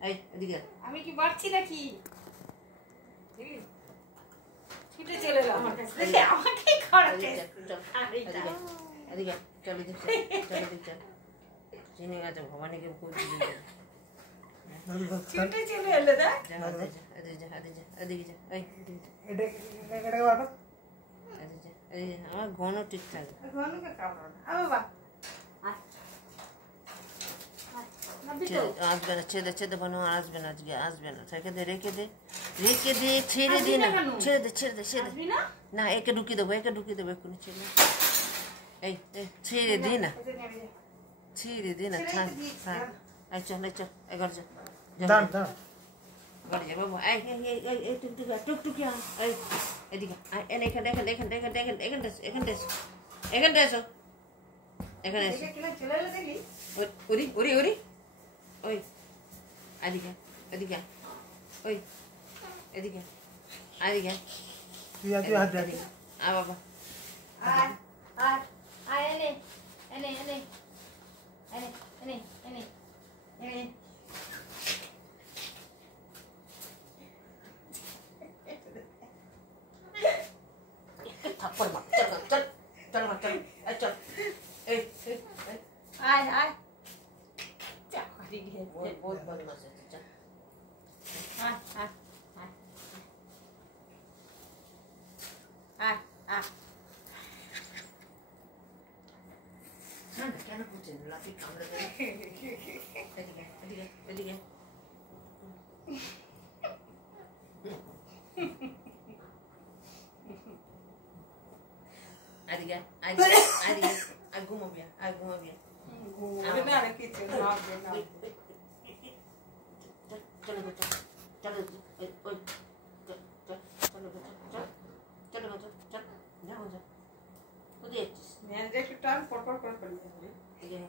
এই এদিকে আমি কি বাড়ছি নাকি ছুটে চলে এলো আমার কাছে আমাকে খাড়াতে এদিকে চল এদিকে চিনি গাছে ভবানীকে ছুটে চলে এলো দেখ এদিকে এই আমার ঘন ঠিকঠাক আসবে না ছেদে বানো আসবে না আজকে আসবে না রেখে দে ছেড়ে দে না ছেড়ে দে না একে ঢুকিয়ে দেবো এক্ষুনি ছেড়ে এই ছেড়ে দে না থাক এই চল এগার চল ঘরে যা বাবু এই টুকটুকি এই এদিকে এখানটা এসো ওরি ওই এদিকে ওই এদিকে বাবা থাপ্পড় মার চল চল এই আয় बहुत बदमाश है चल क्या ना पूछे लाफी कामरे दे एदिके I घूम गया अरे ना रखी चल ना चलो मैं देख टाइम पड़ पड़ी है